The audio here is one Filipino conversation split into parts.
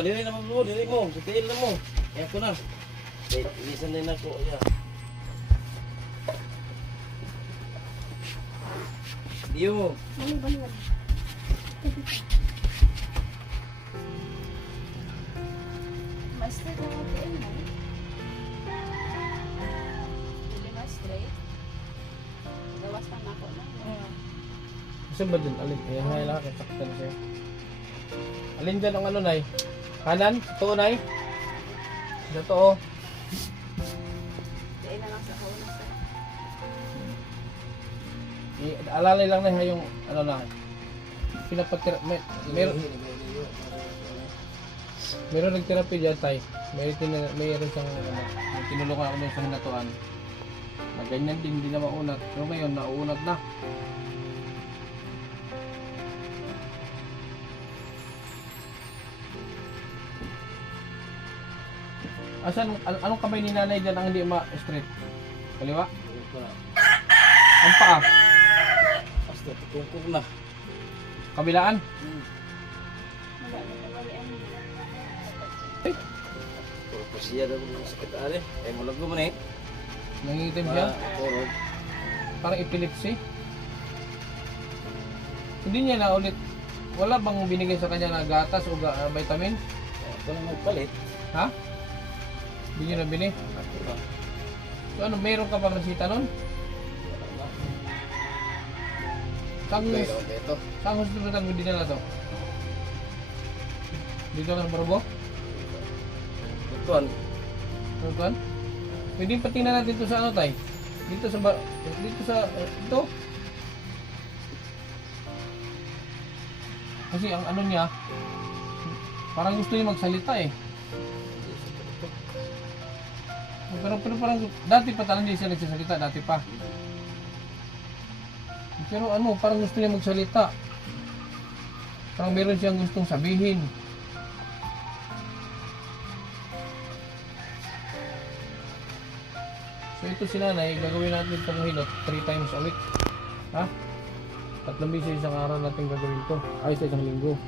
dili na mo, dili mo. Sutiil na mo. Kaya ko na. Ilisan din ako. Yeah. Diyo. Master na ako din, no? Dili na straight. Gawas pa na ako na. Kasi ba dyan? Alin? Ayan nga lang. Sakta na siya. Alin dyan ang ano, Nay? Kanan? Totoo, Nay? Totoo. Dili na lang sa kauna sa. Alalay lang na yung ano na. Pinapatira. Meron nag-therapy dyan, Tay. Mayroon siyang may tinulungan ako ng hinatuan. Na ganyan din, hindi na maunat. Pero ngayon, nauunat na. Asan, anong kamay ni nanay dyan ang hindi ma-straight? Kaliwa? Ang paa? Basta tutungkog na. Kabilaan? Wala na nawalian mo. Puro siya daw mo sakit ali. Mulag mo na eh. Nangingitim siya? Puro. Parang epilepsy? Hindi niya na ulit. Wala bang binigay sa kanya na gatas o vitamin? Ito na magpalit. Ha? Hindi niyo nabili? So ano, meron ka bang resita nun? Saan Ito. hospital mo dinala to? Dito lang sa Barugo? Ito. Ano kan? Pwede patingnan natin ito sa ano, Tay? Dito sa ito. Kasi ang ano niya, parang gusto niya magsalita eh. Pero parang dati pa talaga hindi siya nagsasalita, dati pa. Pero ano, parang gusto niya magsalita. Parang meron siyang gustong sabihin. So ito si nanay, gagawin natin itong hilot 3 times a week. Ha? 3 beses isang araw natin gagawin ito. Ay, sa isang linggo.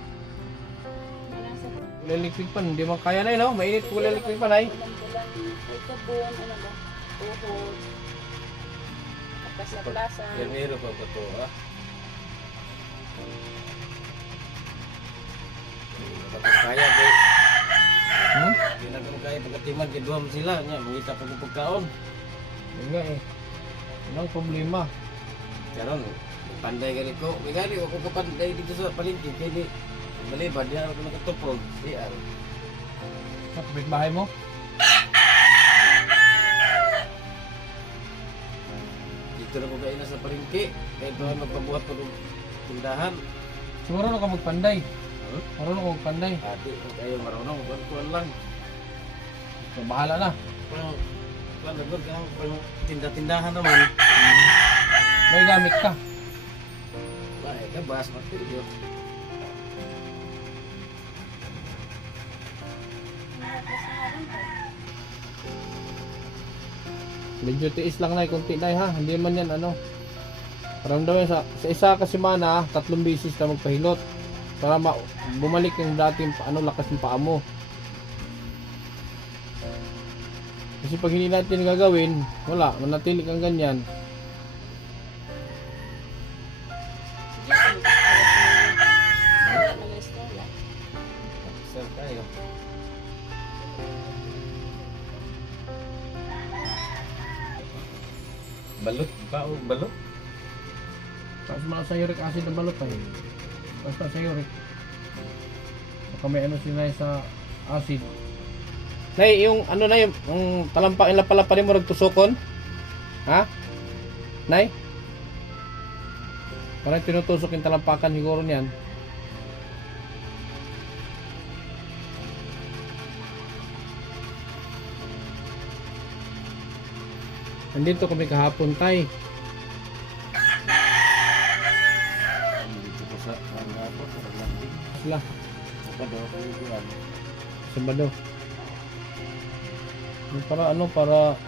Wala sa Lilikpig pa, hindi man kaya na no? Mainit po lilikpig pa na bulan-bulan. Ay, kabon, ano ba? Tuhod. Kaplas-plasan. Yan meron pa ba ito ha? Kaya ba? Hindi na kung kaya pagkatiman kiduam sila niya. Mangita pa kung pagkaon. Yun nga eh. Yun ang problema. Karon panday gali ko. May gali ako kapanday dito sa palengke. Kaya di malibad. Di ako nakatupog. Di ako. Kapit bahay mo? Dito na ko kayo na sa palengke. Kaya ito ay magpabuhat pa ng tindahan. Siguro na ka magpanday. Marunong ka magpanday. Ati kung kayo marunong. Kuwan lang. So bahala na. Parang lagod ka ng parang tinda-tindahan naman. May gamit ka. Bahay ka, bas, matilyo. Medyo tiis lang na kunti na ha. Hindi man yan ano. Paramdaman sa isa ka semana, 3 beses na magpahilot. Para bumalik yung dating lakas ng paa mo. Kasi pag hindi natin gagawin, wala, manatili kang ganyan. Sir tayo. Balot, bao, balot. Tapos mga sa uric acid na balot ay. Basta sa uric. Baka may ano sila sa acid. Nay, yung ano na yung talampak ila pala pa rin mo nagtusokon? Ha? Nay? Parang tinutusok yung talampakan siguro niyan. Nandito kami kahapon, Tay. Dito ko sa ako, sa landing. Sila, Saka daw ako yung buwan. Sabado. Para ano, para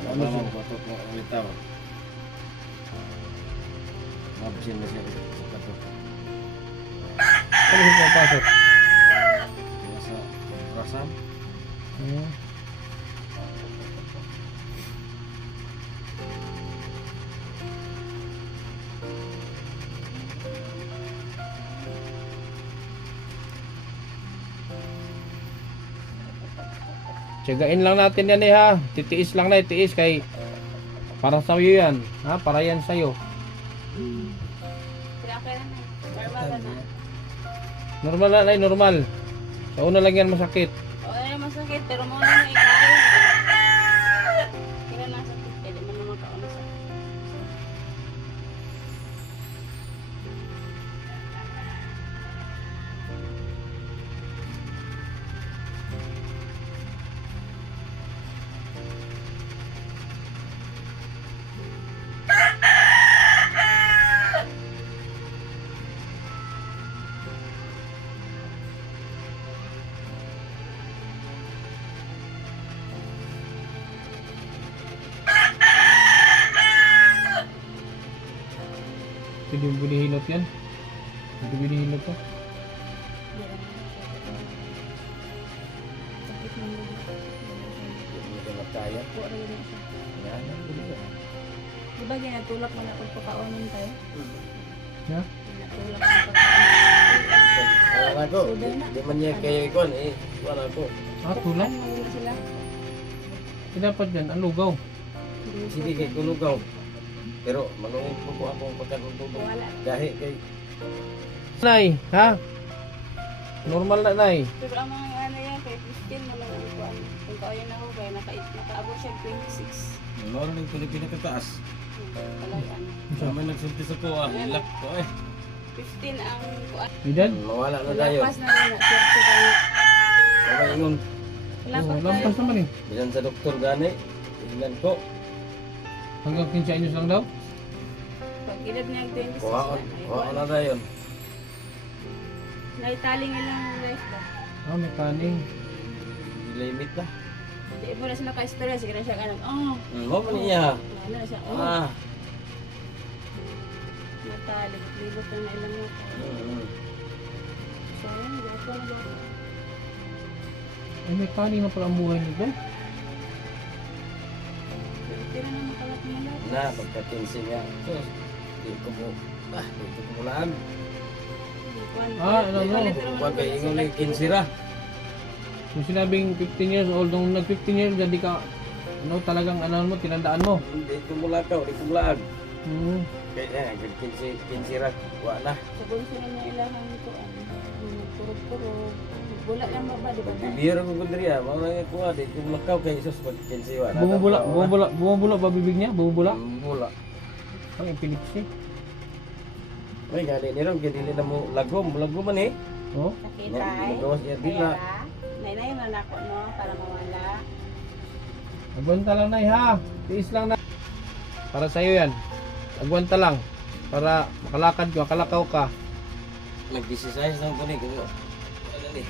Ano mo, batok mo, bitaw. Mabsin na siya sa batok. ano yung papasok? Nasa Asam. Hmm. Tiyagain lang natin yan ha. Titiis lang na, titiis kay para sa'yo yan. Ha? Para yan sa'yo. Kaya okay na na. Normal ka na. Normal na, normal. Sa una lang yan masakit. O, ano yung masakit, pero muna na ikain. Kaya na sakit, kaya di mo naman kauna sakit. Hindi yung binihilot yan. Hindi binihilot to. Sakit mo na. Hindi ka magkaya. Po, rin na siya. Yan, ang gulo. Di ba ginatulak mo na pagpakaunin tayo? Ha? Ginatulak mo pagpakaunin. Wala ko. Di man niya kayo ikon eh. Wala ko. Ah, tulak? Ano mo sila? Dapat yan, ang lugaw. Sige kay kulugaw. Pero malungin po ko akong pagkatutulog. Wala. Dahil kay Nay, ha? Normal na, Nay. Pero ang mga ano yan, kay 15 mo lang ang kuwan. Kung kaya na ako, kaya nakaabot siya 26. Lolo ng kulit pinakataas. Talagang. Sama nagsulti sa ko ah. Ilak ko eh. 15 ang kuwan. Edad? Mawala na tayo. Lampas na rin na. Swerte ka na. Kaya ingon. Oh, Lampas lampas naman eh. Bilan sa doktor gani. Tingnan ko. Hanggang 15 anyos lang daw. Pag edad niya ang 26 Kuha na tayo. Naitaling ilang life ba? Ah, may kaning. Limit na. Di mo na siya naka-istorya. Sige na siya ganun. Oh. Mo man niya. Ano na siya. Oh. Ah. Nataling. Libot na na ilang mata. Sayang. Gato na gato. Ay, may kaning na pala ang buhay nito. Tira na makalat mo lahat. Na pagka-15 nga. So, di ko mo. Di ko mo laan. Ah, ano, ano? Huwag kayo ingon ng 15 ra. Kung sinabing 15 years old, nung nag 15 years, hindi ka, ano, talagang, ano mo, tinandaan mo. Di ko mo lakaw. Di ko mo laan. Hmm. Kaya 15 ra. Huwag na. Sa bunso na niya ilahang kuan. Purog-purog. Bula lang ba ba? Di ba? Bibiro ko kundriya. Mga nga kuha. Di ko mo lakaw. Kaya isos pag 15 wa. Bumubula ba bibig niya? Bumubula? Bumula. Ang epilepsy. Ay, gani ni Ron. Kaya dili na mo lagom. Lagom man eh. Oh. Nakitay. Magawas niya dila. Nainay man ako no para mawala. Agwanta lang, Nay, ha? Tiis lang na. Para sa'yo yan. Agwanta lang. Para makalakad ka, makalakaw ka. Nag-exercise lang ko ni. Ano ni?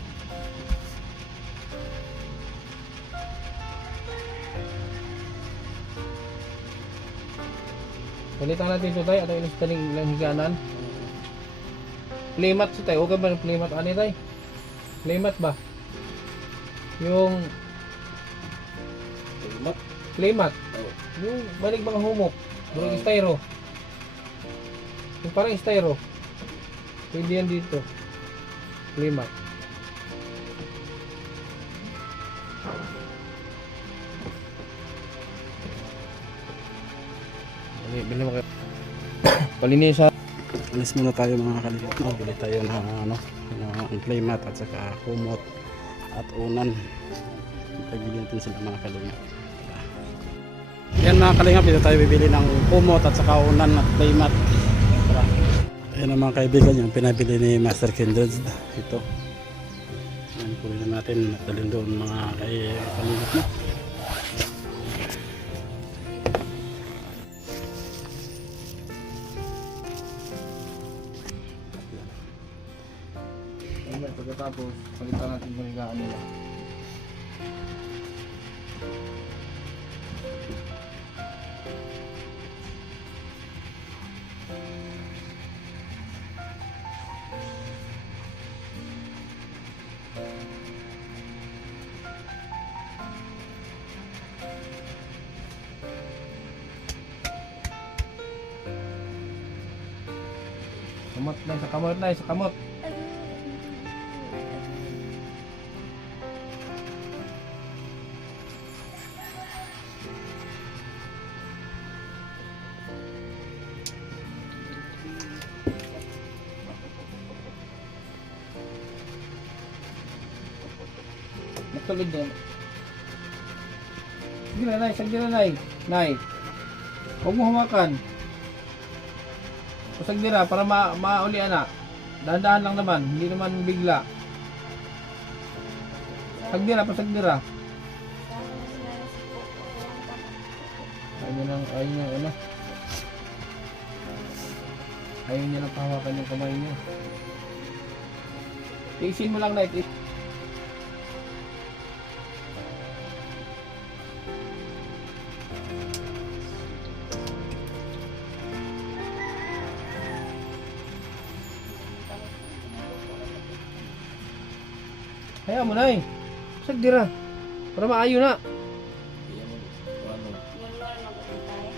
Palitan natin ito, Tay. Ano yung taling ilang higanan? Playmat si Tay. Huwag ka ba ng playmat? Ano, Tay? Playmat ba? Yung Mat. playmat. Oh. Yung balik mga humok. Yung styro. Yung parang styro. Pwede yan dito. Playmat. Bili mo kayo. Palinisan. Alis muna tayo mga kalibot. Bili tayo ng ano, ng playmat at saka kumot at unan. Pagbilhin natin sila mga kalingap. Yan mga kalingap, dito tayo bibili ng kumot at saka unan at playmat. Yan ang mga kaibigan yung pinabili ni Master Kindred. Ito. Yan po rin natin at dalhin doon mga kalingap na. Pagkatapos, palitan natin yung higaan nila. Kamot na, sa kamot na, sa kamot. Matulog din. Sige na, Nay. Sige na, Nay. Nay. Huwag mo hawakan. Pasagdira para maulian na. Dahan-dahan lang naman. Hindi naman bigla. Pasagdira, pasagdira. Ayaw niya ano. Ayaw niya nang pahawakan yung kamay niya. Tiisin mo lang, Nay. Kaya mo, Nay. Sagdira. Para maayo na. Iya mo, ano. Wala na ko tayo.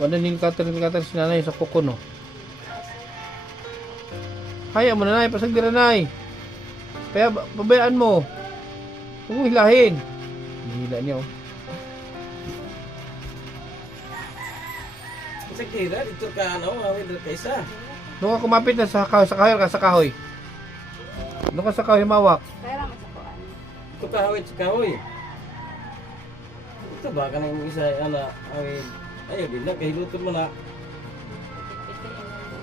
Wala ning cutter si Nanay sa kuko, no? Kaya mo na, Nay. Pasagdira, Nay. Kaya pabayaan mo. Huwag mo hilahin. Hila niya, oh. Sagdira, dito ka, ano, awin dito ka isa. Doon ka kumapit na sa kahoy, sa kahoy. Doon ka sa kahoy mawak. Kaya naman sa kuan. Ito kahawin sa kahoy. Ito ba ka na yung isa, ano, awin. Ayaw din na, kahilutin mo na. Piti-piti yung ano.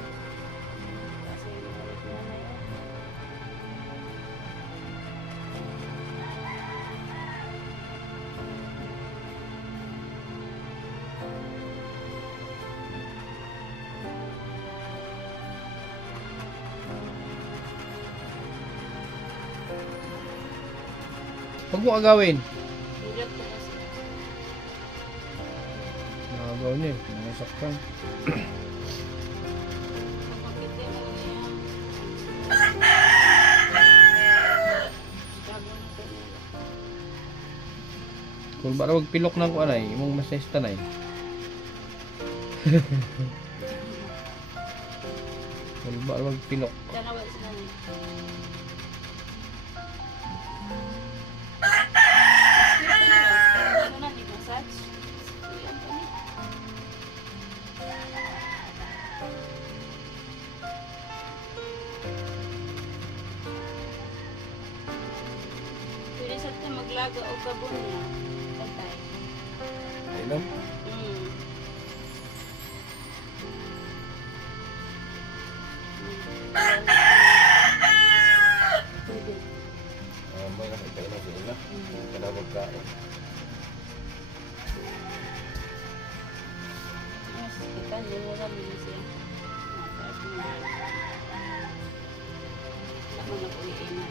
Kasi balik na na yun. Huwag mo agawin. Hilot ko na siya. Nakagaw niya, eh. Nangasaktan. Magpapiti mo niya. Gago na ko niya. Kung ba wag pilok ng kuan ay, imong masesta na. Kung ba wag pilok. Tanawa sila niya. Ano na, ni-massage? Ayan pa niya. Pwede sa ito maglaga o gabon niya. Tatay. Ayun. Pwede. May nakita na sila. Kada magkain. Mas kita niyo lang yun siya. Massage niya. man nag-uli na.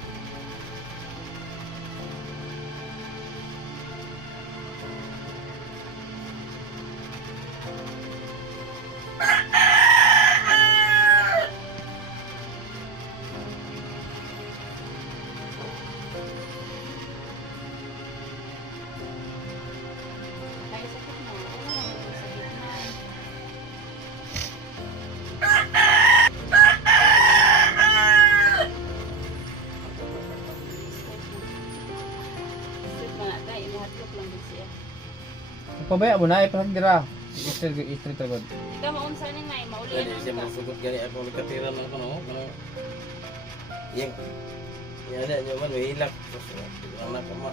Ay, sakit na. Oo, sakit na. Sakit na nga tayo, imuhatlok lang din siya. Pabaya mo na, ipahagdira. Istri tagod. Ikaw maunsa ni Nay, maulian Dali siya ka. masugot gani ako nakatira ng ano. Yang yan na nyo man, may hilak. Tapos, anak ko ma.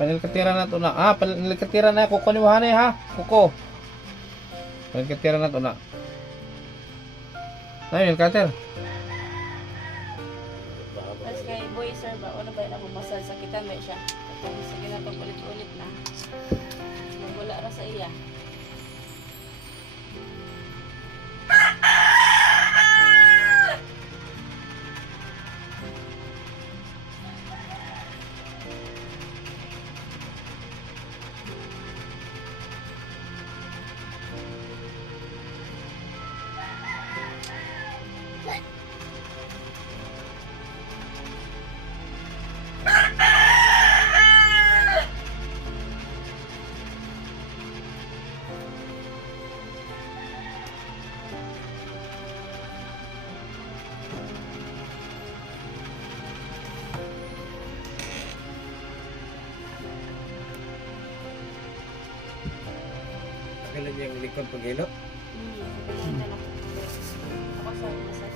Panilkatira na to na. Ah, panilkatira na. Kuko ni Wahane ha. Kuko. Panilkatira na to na. Ay, nilkater. Tapos kay boy sir ba, ano ba yun ako masal, sakitan ba siya? Kung sige na itong ulit-ulit na. Magwala ra sa iya. Kailan yung likod pag-ilo? Ganyan na lang. Ako sa masal.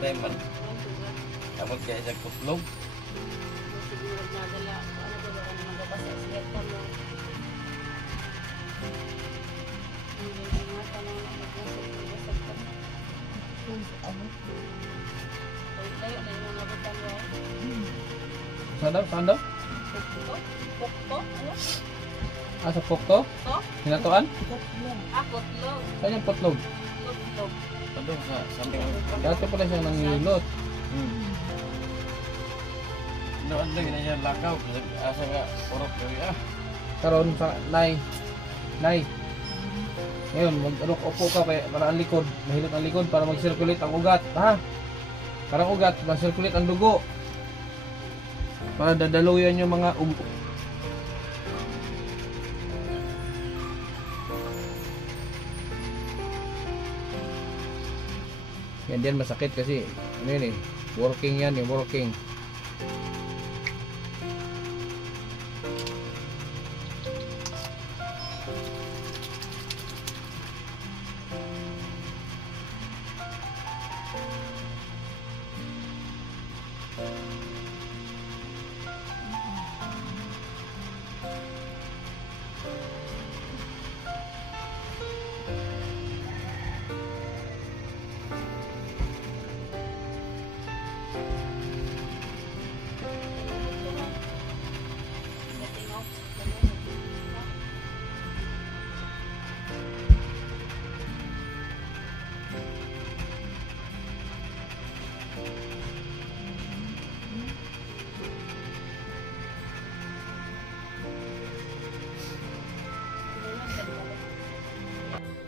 Tayo man. Abot kaya sa kutlog. Siguro nagdadala ako. Ano ba ba ano magabasa sa laptop mo? Hindi nga tanong na magbasa ka. Layo na yung mga butan mo. Saan daw? Saan daw? Pukto? Pukto? Ano? Ah, sa pokto? To? Hinatuan? Ah, putlog. Saan yung potlog? Putlog. Ano sa samping. Dati pala siya nangilot. Doon lagi na siya lakaw. Asa nga urok kaya ah. Karon sa nay. Nay. Ngayon, mag-upo ka para ang likod. Mahilot ang likod para mag-circulate ang ugat. Ha? Parang ugat, mag-circulate ang dugo. Para dadaluyan yung mga yan din masakit kasi ano yun eh, working yan eh, working.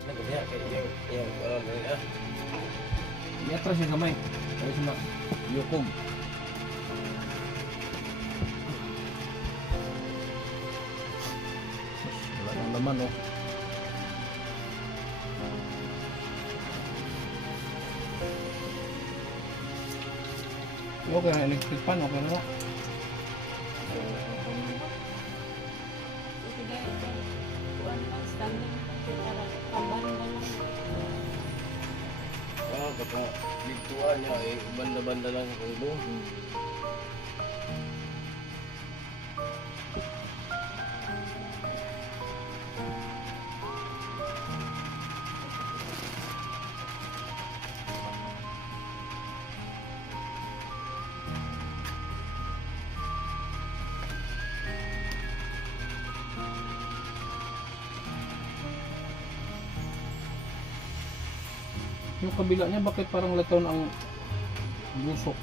Nagkaya kaya yung ano ah. Iatras yung kamay. Kaya sila yukog. Wala nang laman oh. Okay na, electric pan, okay na. tandem. Para kabanda lang. Baka dituan niya eh, banda-banda lang sa kubo. Yung kabila niya, bakit parang lataw ang busok?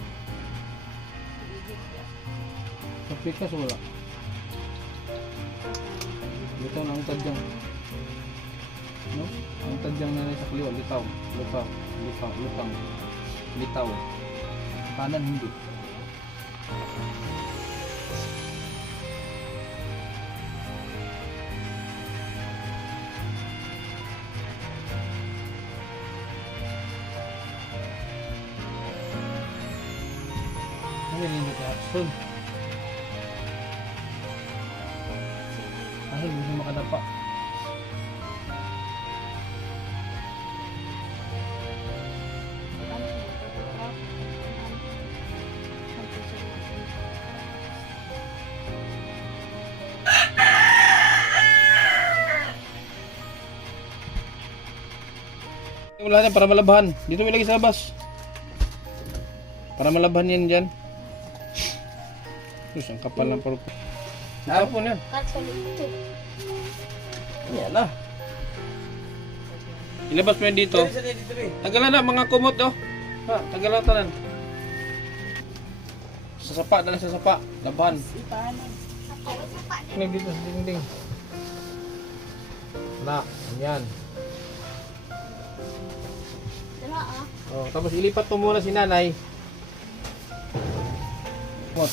Sa pikas wala. Litaw na ang tadyang. No? Ang tadyang na sa kaliwa, litaw. Litaw. Kanan hindi. Ano yung hindi ka Hudson? Ano gusto makadapa? Wala na para malabhan. Dito may lagi sa labas. Para malabhan yan dyan. Terus ang kapal ng parupo. Nakapon yan. Yan na. Ilabas mo yan dito. Tagalan na mga kumot oh. Ha, tagalan tanan. Sa sapa, dala sa sapa. Laban. Nag dito sa dingding. Na, yan. Oh, tapos ilipat mo muna si nanay. What?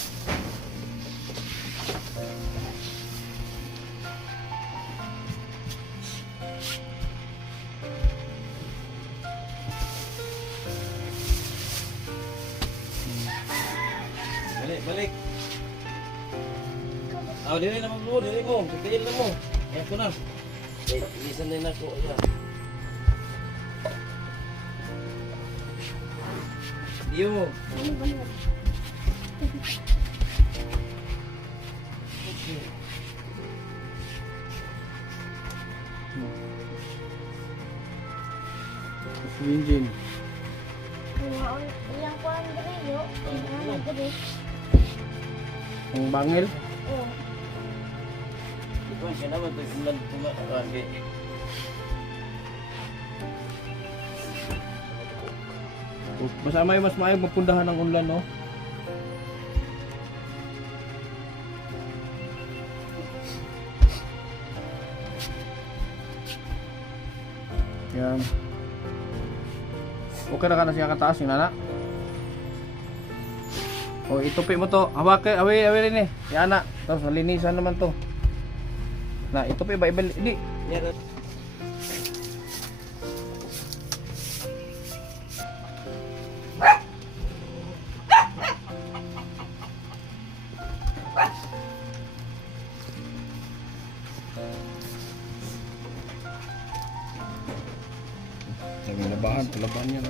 Balik. Dili na mo, dili mo. Tigil na mo. Ayan ko na. Ilisan din ako. Ayan. Diyo mo. Engine. Ilang ko ang dito, ang dito. Ang bangil. Oh, Ito siya naman. Ito yung ulan. Tumakakas. Masama yung mas maayong mapundahan ng unlan, no? Yan. Okay na ka na siya kataas yung nana. O, itupi mo to. Hawak kayo. Awi rin eh. Yan na. Tapos nalinisan naman to. Na, itupi ba? Hindi. Yan. Sabi labahan. Labahan yan.